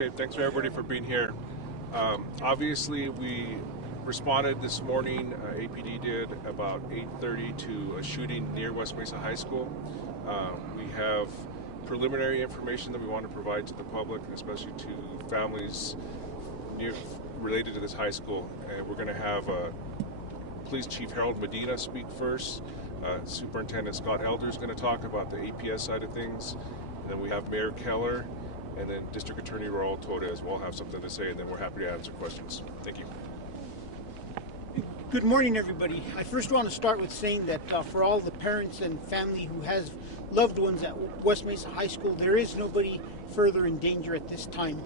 Okay, thanks for everybody for being here. Obviously, we responded this morning, APD did, about 8:30 to a shooting near West Mesa High School. We have preliminary information that we want to provide to the public, and especially to families related to this high school. And we're going to have Police Chief Harold Medina speak first. Superintendent Scott Elder is going to talk about the APS side of things. And then we have Mayor Keller, and then District Attorney Raul Torres will have something to say, and then we're happy to answer questions. Thank you. Good morning, everybody. I first want to start with saying that for all the parents and family who has loved ones at West Mesa High School, there is nobody further in danger at this time.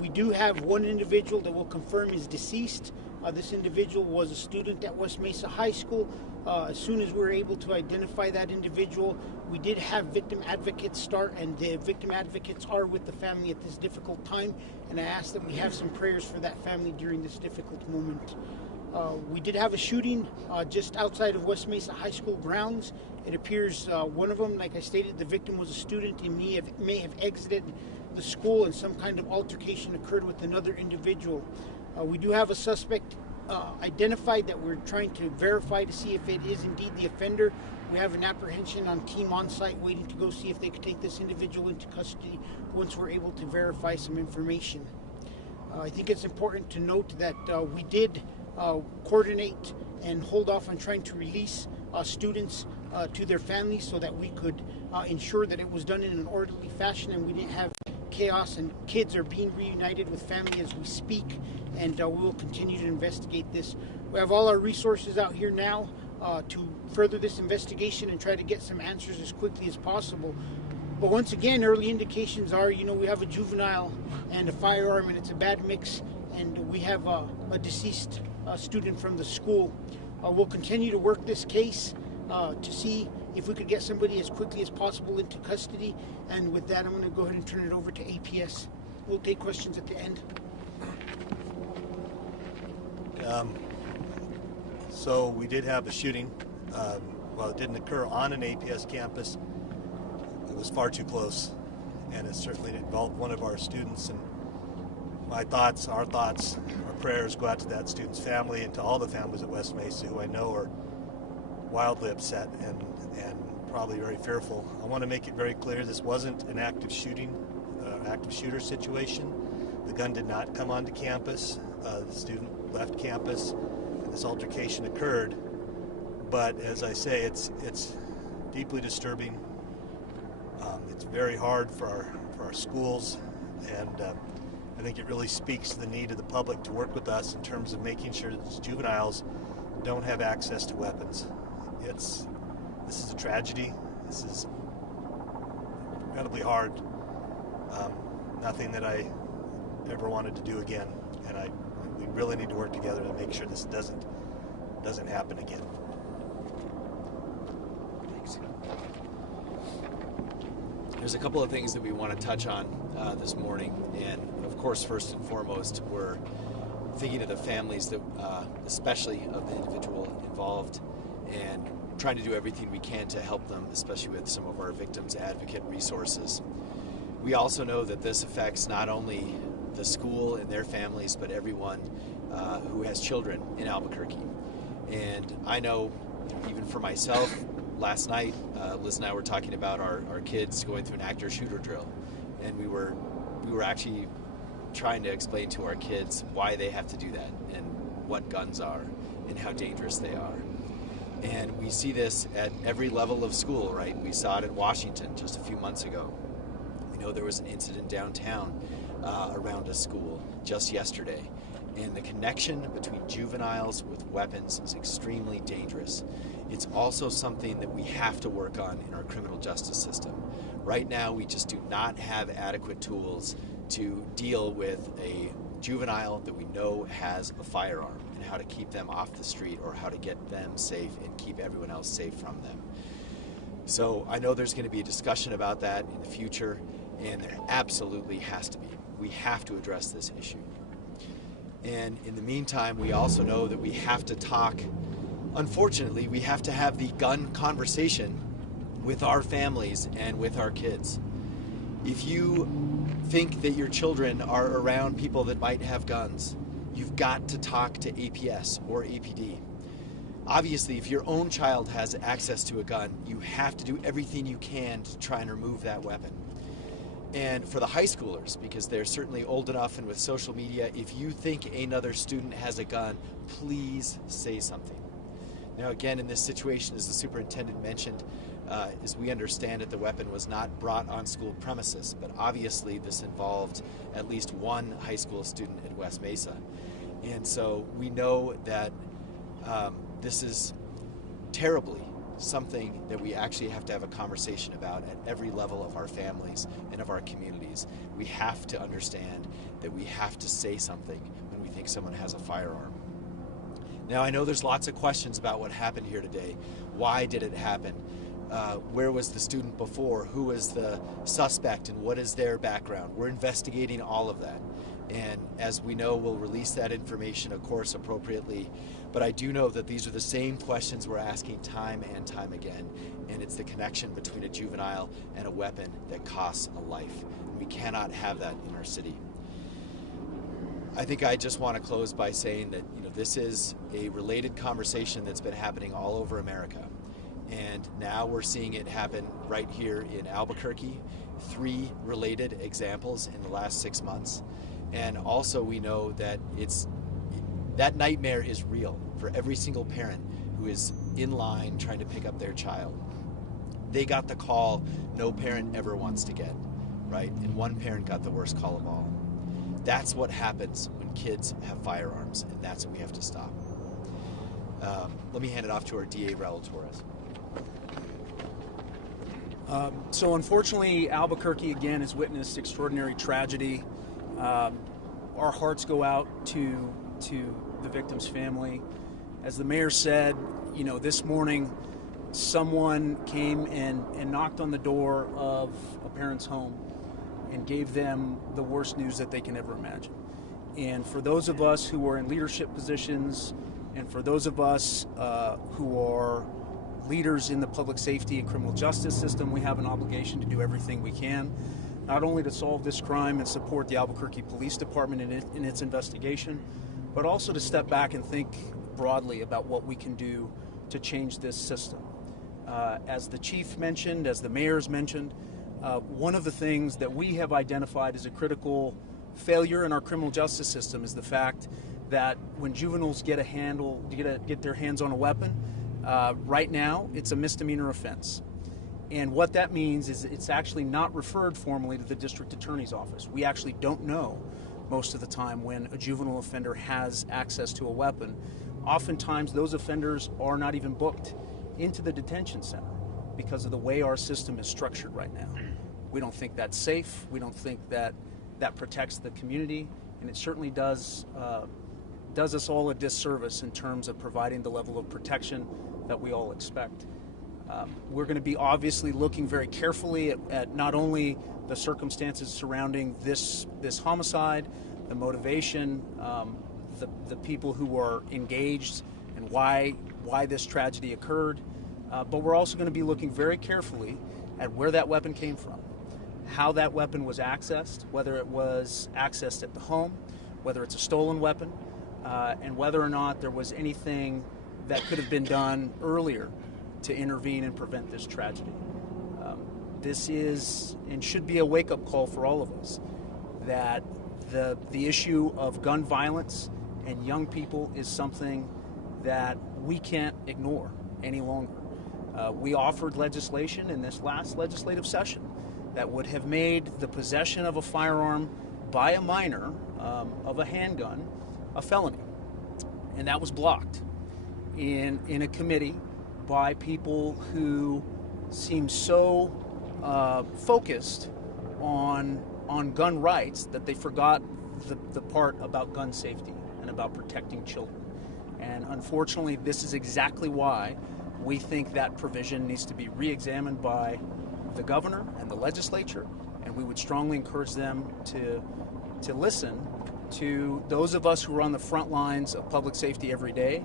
We do have one individual that will confirm is deceased. This individual was a student at West Mesa High School. As soon as we were able to identify that individual, we did have victim advocates start, and the victim advocates are with the family at this difficult time, and I ask that we have some prayers for that family during this difficult moment. We did have a shooting just outside of West Mesa High School grounds. It appears one of them, like I stated, the victim was a student and may have exited the school, and some kind of altercation occurred with another individual. We do have a suspect identified that we're trying to verify to see if it is indeed the offender. We have an apprehension on team on site waiting to go see if they could take this individual into custody once we're able to verify some information. I think it's important to note that we did coordinate and hold off on trying to release students to their families so that we could ensure that it was done in an orderly fashion and we didn't have chaos, and kids are being reunited with family as we speak, and we will continue to investigate this. We have all our resources out here now to further this investigation and try to get some answers as quickly as possible. But once again, early indications are, we have a juvenile and a firearm, and it's a bad mix, and we have a deceased student from the school. We'll continue to work this case to see if we could get somebody as quickly as possible into custody. And with that, I'm going to go ahead and turn it over to APS. We'll take questions at the end. So we did have a shooting. Well, it didn't occur on an APS campus. It was far too close, and it certainly involved one of our students. And our thoughts, our prayers go out to that student's family and to all the families at West Mesa who I know are wildly upset and probably very fearful. I want to make it very clear this wasn't an active shooter situation. The gun did not come onto campus. The student left campus and this altercation occurred. But as I say, it's deeply disturbing. It's very hard for our schools, and I think it really speaks to the need of the public to work with us in terms of making sure that juveniles don't have access to weapons. This is a tragedy. This is incredibly hard. Nothing that I ever wanted to do again, and we really need to work together to make sure this doesn't happen again. Thanks. There's a couple of things that we want to touch on this morning, and of course, first and foremost, we're thinking of the families that, especially of the individual involved, and trying to do everything we can to help them, especially with some of our victims advocate resources. We also know that this affects not only the school and their families, but everyone who has children in Albuquerque. And I know, even for myself, last night, Liz and I were talking about our kids going through an actor-shooter drill, and we were actually trying to explain to our kids why they have to do that and what guns are and how dangerous they are. And we see this at every level of school, right? We saw it at Washington just a few months ago. We know there was an incident downtown around a school just yesterday. And the connection between juveniles with weapons is extremely dangerous. It's also something that we have to work on in our criminal justice system. Right now, we just do not have adequate tools to deal with a juvenile that we know has a firearm, and how to keep them off the street, or how to get them safe and keep everyone else safe from them. So I know there's going to be a discussion about that in the future, and there absolutely has to be. We have to address this issue. And in the meantime, we also know that we have to talk, unfortunately, we have to have the gun conversation with our families and with our kids. If you think that your children are around people that might have guns, you've got to talk to APS or APD. Obviously, if your own child has access to a gun, you have to do everything you can to try and remove that weapon. And for the high schoolers, because they're certainly old enough and with social media, if you think another student has a gun, please say something. Now again, in this situation, as the superintendent mentioned, as we understand it, the weapon was not brought on school premises, but obviously this involved at least one high school student at West Mesa. And so we know that this is terribly something that we actually have to have a conversation about at every level of our families and of our communities. We have to understand that we have to say something when we think someone has a firearm. Now, I know there's lots of questions about what happened here today. Why did it happen? Where was the student before? Who was the suspect and what is their background? We're investigating all of that. And as we know, we'll release that information, of course, appropriately. But I do know that these are the same questions we're asking time and time again. And it's the connection between a juvenile and a weapon that costs a life. And we cannot have that in our city. I think I just want to close by saying that this is a related conversation that's been happening all over America. And now we're seeing it happen right here in Albuquerque. 3 related examples in the last 6 months. And also we know that that nightmare is real for every single parent who is in line trying to pick up their child. They got the call no parent ever wants to get, right? And one parent got the worst call of all. That's what happens when kids have firearms, and that's what we have to stop. Let me hand it off to our DA, Raul Torres. So unfortunately, Albuquerque again has witnessed extraordinary tragedy. Our hearts go out to the victim's family. As the mayor said, this morning someone came and knocked on the door of a parent's home and gave them the worst news that they can ever imagine. And for those of us who are in leadership positions, and for those of us who are leaders in the public safety and criminal justice system, we have an obligation to do everything we can, not only to solve this crime and support the Albuquerque Police Department in its investigation, but also to step back and think broadly about what we can do to change this system. As the chief mentioned, as the mayor's mentioned, one of the things that we have identified as a critical failure in our criminal justice system is the fact that when juveniles get their hands on a weapon, right now it's a misdemeanor offense. And what that means is it's actually not referred formally to the district attorney's office. We actually don't know most of the time when a juvenile offender has access to a weapon. Oftentimes those offenders are not even booked into the detention center because of the way our system is structured right now. We don't think that's safe. We don't think that protects the community, and it certainly does us all a disservice in terms of providing the level of protection that we all expect. We're going to be obviously looking very carefully at not only the circumstances surrounding this homicide, the motivation, the people who are engaged, and why this tragedy occurred, but we're also going to be looking very carefully at where that weapon came from, how that weapon was accessed, whether it was accessed at the home, whether it's a stolen weapon, and whether or not there was anything that could have been done earlier to intervene and prevent this tragedy. This is and should be a wake-up call for all of us, that the issue of gun violence and young people is something that we can't ignore any longer. We offered legislation in this last legislative session that would have made the possession of a firearm by a minor, of a handgun, a felony. And that was blocked in a committee by people who seem so focused on gun rights that they forgot the part about gun safety and about protecting children. And unfortunately, this is exactly why we think that provision needs to be re-examined by the governor and the legislature, and we would strongly encourage them to listen to those of us who are on the front lines of public safety every day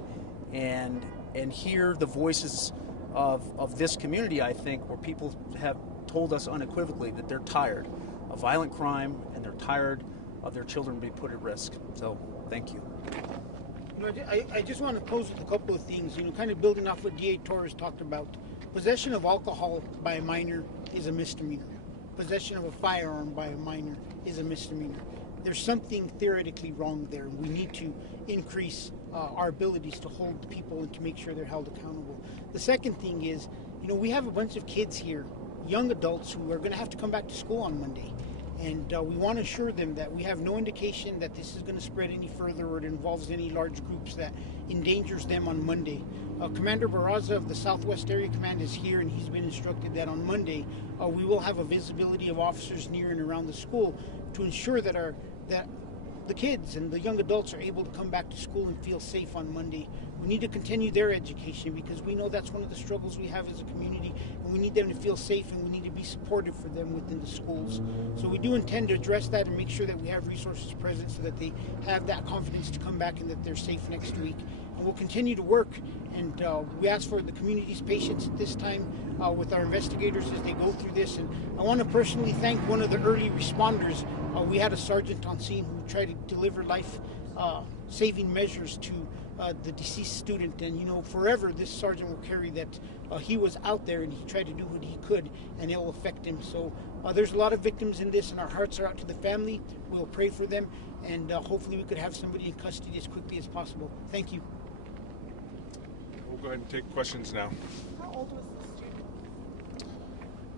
and hear the voices of this community, I think, where people have told us unequivocally that they're tired a violent crime, and they're tired of their children being put at risk. So, thank you. I just want to close with a couple of things, kind of building off what DA Torres talked about. Possession of alcohol by a minor is a misdemeanor. Possession of a firearm by a minor is a misdemeanor. There's something theoretically wrong there, and we need to increase our abilities to hold people and to make sure they're held accountable. The second thing is, we have a bunch of kids here, young adults, who are going to have to come back to school on Monday. And we want to assure them that we have no indication that this is going to spread any further or it involves any large groups that endangers them on Monday. Commander Barraza of the Southwest Area Command is here, and he's been instructed that on Monday we will have a visibility of officers near and around the school to ensure that the kids and the young adults are able to come back to school and feel safe on Monday. We need to continue their education because we know that's one of the struggles we have as a community, and we need them to feel safe, and we need to be supportive for them within the schools. So we do intend to address that and make sure that we have resources present so that they have that confidence to come back and that they're safe next week. And we'll continue to work, and we ask for the community's patience at this time with our investigators as they go through this. And I want to personally thank one of the early responders. We had a sergeant on scene who tried to deliver life-saving measures to the deceased student, and forever this sergeant will carry that he was out there and he tried to do what he could, and it will affect him. So there's a lot of victims in this, and our hearts are out to the family. We'll pray for them, and hopefully we could have somebody in custody as quickly as possible. Thank you. We'll go ahead and take questions now. How old was the student?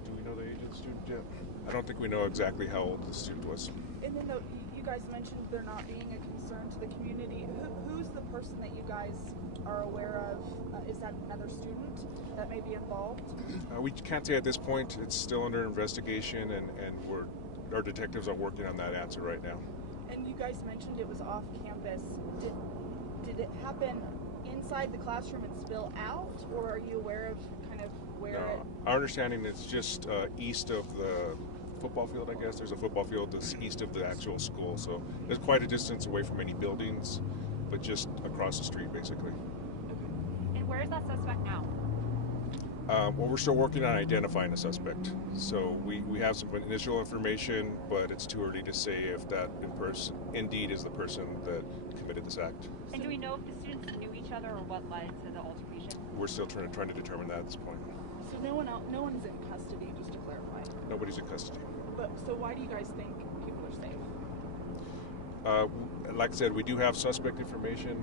Do we know the age of the student yet? I don't think we know exactly how old the student was. And then you guys mentioned there not being a concern to the community. Who's the person that you guys are aware of? Is that another student that may be involved? We can't say at this point. It's still under investigation, and our detectives are working on that answer right now. And you guys mentioned it was off campus. Did it happen inside the classroom and spill out, or are you aware of kind of where it... Our understanding is just east of the football field, I guess. There's a football field that's east of the actual school, so there's quite a distance away from any buildings, but just across the street, basically. Okay. And where is that suspect now? Well, we're still working on identifying the suspect. So we have some initial information, but it's too early to say if that indeed is the person that committed this act. And do we know if the students knew each other or what led to the altercation? We're still trying to determine that at this point. So no one's in custody, just to clarify. Nobody's in custody. But so why do you guys think people are safe? Like I said, we do have suspect information.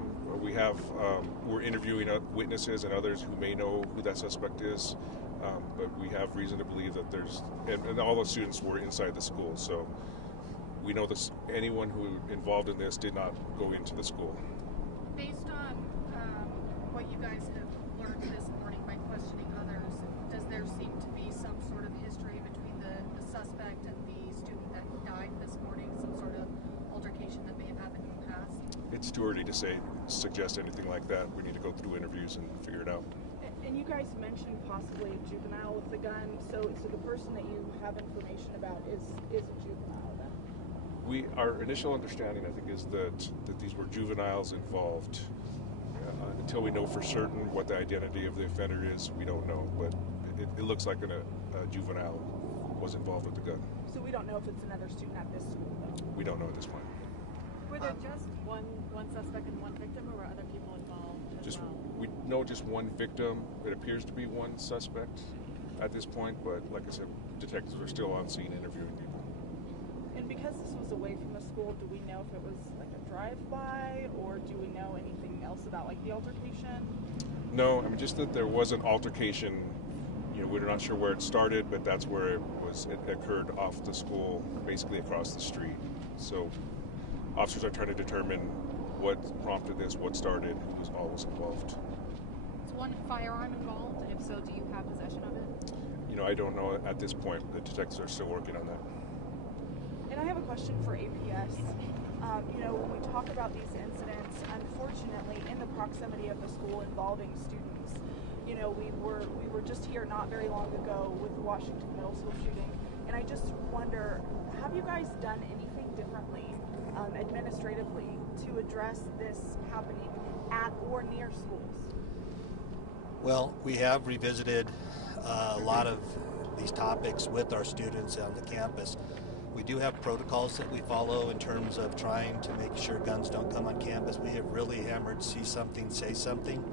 We're interviewing witnesses and others who may know who that suspect is, but we have reason to believe that and all the students were inside the school, so we know anyone who involved in this did not go into the school. Based on what you guys have learned this morning by questioning others, does there seem to be some sort of history between the suspect and the student that died this morning, some sort of altercation that may have happened in the past? It's too early to suggest anything like that. We need to go through interviews and figure it out. And you guys mentioned possibly a juvenile with the gun, so the person that you have information about is a juvenile then? Our initial understanding, I think, is that these were juveniles involved. Until we know for certain what the identity of the offender is, we don't know, but it looks like a juvenile was involved with the gun. So we don't know if it's another student at this school, though? We don't know at this point. Were there just one suspect and one victim, or were other people involved as well? We know just one victim. It appears to be one suspect at this point, but like I said, detectives are still on scene interviewing people. And because this was away from the school, do we know if it was like a drive-by, or do we know anything else about like the altercation? No, I mean just that there was an altercation. We're not sure where it started, but that's where it occurred off the school, basically across the street. So officers are trying to determine what prompted this, what started, who was always involved. Is one firearm involved? And if so, do you have possession of it? I don't know at this point. The detectives are still working on that. And I have a question for APS. When we talk about these incidents, unfortunately, in the proximity of the school involving students, we were just here not very long ago with the Washington Middle School shooting, and I just wonder, have you guys done anything differently administratively to address this happening at or near schools? Well, we have revisited a lot of these topics with our students on the campus. We do have protocols that we follow in terms of trying to make sure guns don't come on campus. We have really hammered see something, say something,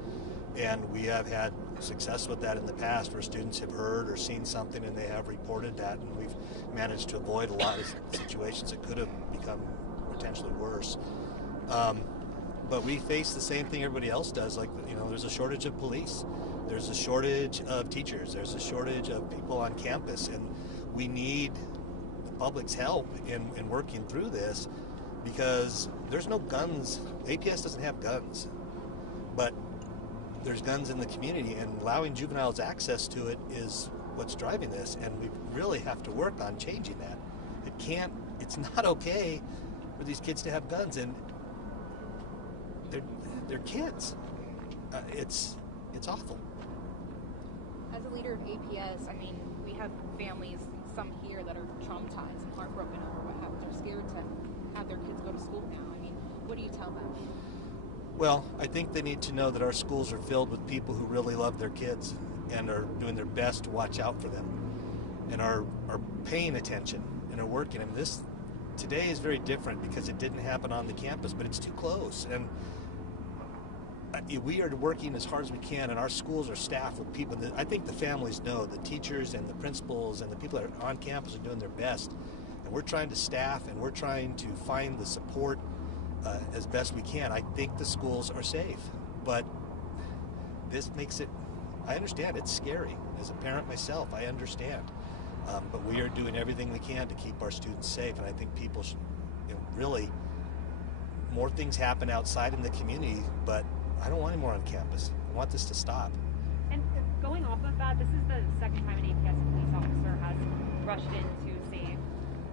and we have had success with that in the past where students have heard or seen something and they have reported that, and we've managed to avoid a lot of situations that could have become potentially worse. But we face the same thing everybody else does. Like, there's a shortage of police. There's a shortage of teachers. There's a shortage of people on campus, and we need the public's help in working through this because there's no guns. APS doesn't have guns, but there's guns in the community, and allowing juveniles access to it is what's driving this, and we really have to work on changing that. It's not okay for these kids to have guns, and they're kids. It's awful. As a leader of APS, I mean, we have families, some here that are traumatized and heartbroken over what happened. They're scared to have their kids go to school now. I mean, what do you tell them? Well, I think they need to know that our schools are filled with people who really love their kids and are doing their best to watch out for them and are paying attention and are working. I mean, today is very different because it didn't happen on the campus, but it's too close. And we are working as hard as we can, and our schools are staffed with people that I think the families know, the teachers and the principals and the people that are on campus are doing their best. And we're trying to staff and we're trying to find the support as best we can. I think the schools are safe, but this makes it, I understand, it's scary. As a parent myself, I understand. But we are doing everything we can to keep our students safe, and I think people should, really, more things happen outside in the community, but I don't want any more on campus. I want this to stop. And going off of that, this is the second time an APS police officer has rushed in to save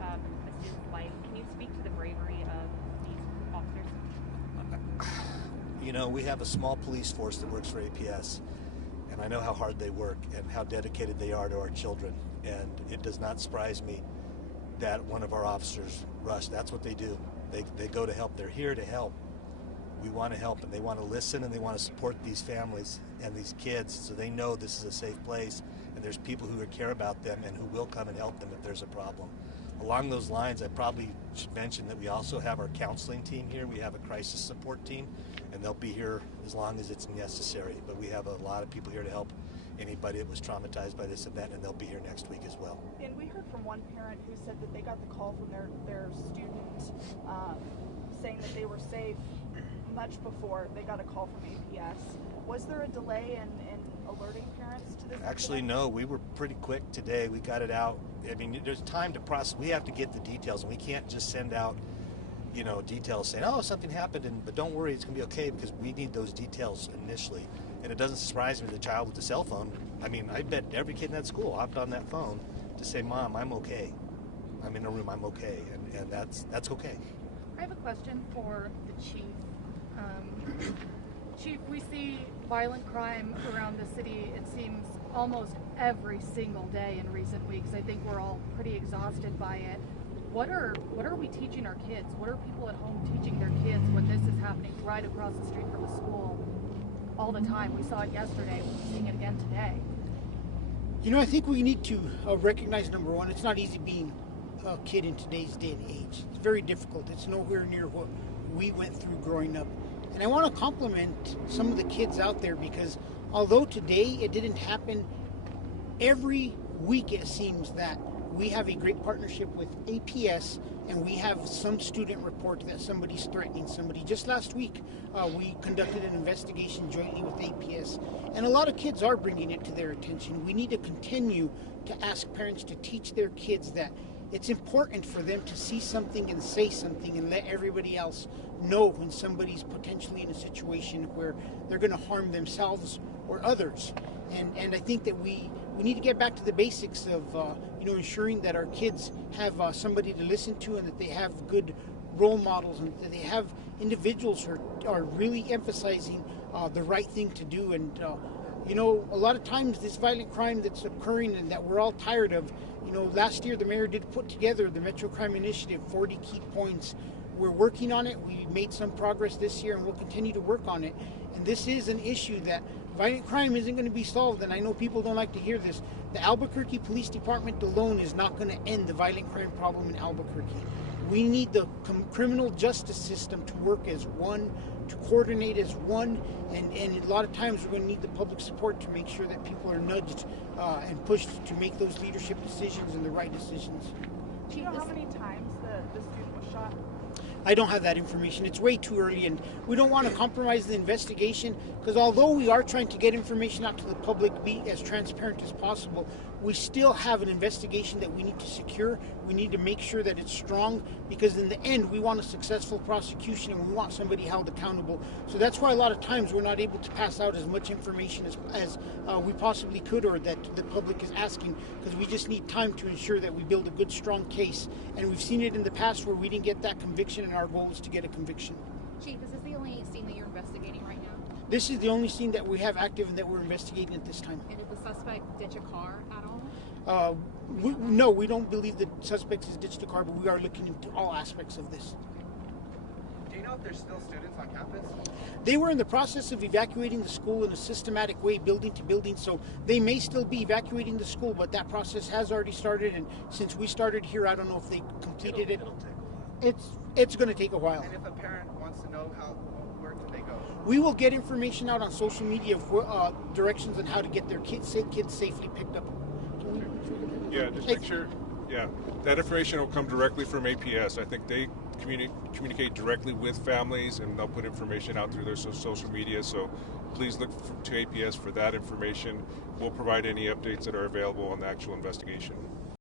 a student's life. Can you speak to the bravery of these officers? We have a small police force that works for APS, and I know how hard they work and how dedicated they are to our children. And it does not surprise me that one of our officers rushed. That's what they do. They go to help. They're here to help. We want to help, and they want to listen, and they want to support these families and these kids so they know this is a safe place, and there's people who care about them and who will come and help them if there's a problem. Along those lines, I probably should mention that we also have our counseling team here. We have a crisis support team, and they'll be here as long as it's necessary. But we have a lot of people here to help anybody that was traumatized by this event, and they'll be here next week as well. And we heard from one parent who said that they got the call from their student saying that they were safe much before they got a call from APS. Was there a delay in alerting parents to this? Actually, no. We were pretty quick today. We got it out. I mean, there's time to process. We have to get the details, and we can't just send out, details saying, oh, something happened, but don't worry, it's going to be okay, because we need those details initially. And it doesn't surprise me the child with the cell phone. I mean, I bet every kid in that school hopped on that phone to say, Mom, I'm okay. I'm in a room, I'm okay. And that's okay. I have a question for the chief. Chief, we see violent crime around the city, it seems, almost every single day in recent weeks. I think we're all pretty exhausted by it. What are we teaching our kids? What are people at home teaching their kids when this is happening right across the street from a school all the time? We saw it yesterday, we're seeing it again today. I think we need to recognize, number one, it's not easy being a kid in today's day and age. It's very difficult. It's nowhere near what we went through growing up. And I want to compliment some of the kids out there, because although today it didn't happen, every week it seems that we have a great partnership with APS, and we have some student report that somebody's threatening somebody. Just last week, we conducted an investigation jointly with APS, and a lot of kids are bringing it to their attention. We need to continue to ask parents to teach their kids that it's important for them to see something and say something and let everybody else know when somebody's potentially in a situation where they're going to harm themselves or others. And I think that we need to get back to the basics of ensuring that our kids have somebody to listen to, and that they have good role models, and that they have individuals who are really emphasizing the right thing to do. And a lot of times this violent crime that's occurring and that we're all tired of, last year the mayor did put together the Metro Crime Initiative, 40 key points. We're working on it. We made some progress this year, and we'll continue to work on it. And this is an issue that violent crime isn't going to be solved, and I know people don't like to hear this. The Albuquerque Police Department alone is not going to end the violent crime problem in Albuquerque. We need the criminal justice system to work as one, to coordinate as one, and a lot of times we're going to need the public support to make sure that people are nudged and pushed to make those leadership decisions and the right decisions. Do you know how many times the student was shot? I don't have that information. It's way too early, and we don't want to compromise the investigation, because although we are trying to get information out to the public, be as transparent as possible, we still have an investigation that we need to secure. We need to make sure that it's strong, because in the end, we want a successful prosecution and we want somebody held accountable. So that's why a lot of times we're not able to pass out as much information as we possibly could, or that the public is asking, because we just need time to ensure that we build a good, strong case. And we've seen it in the past where we didn't get that conviction, and our goal is to get a conviction. Chief, is this the only scene that you're investigating right now? This is the only scene that we have active and that we're investigating at this time. And did the suspect ditch a car at all? No, we don't believe the suspect has ditched the car, but we are looking into all aspects of this. Do you know if there's still students on campus? They were in the process of evacuating the school in a systematic way, building to building, so they may still be evacuating the school, but that process has already started, and since we started here, I don't know if they completed it. It'll take a while. It's going to take a while. And if a parent wants to know where can they go? We will get information out on social media of directions on how to get their kids safely picked up. Yeah, just make sure. Yeah, that information will come directly from APS. I think they communicate directly with families, and they'll put information out through their social media. So please look to APS for that information. We'll provide any updates that are available on the actual investigation.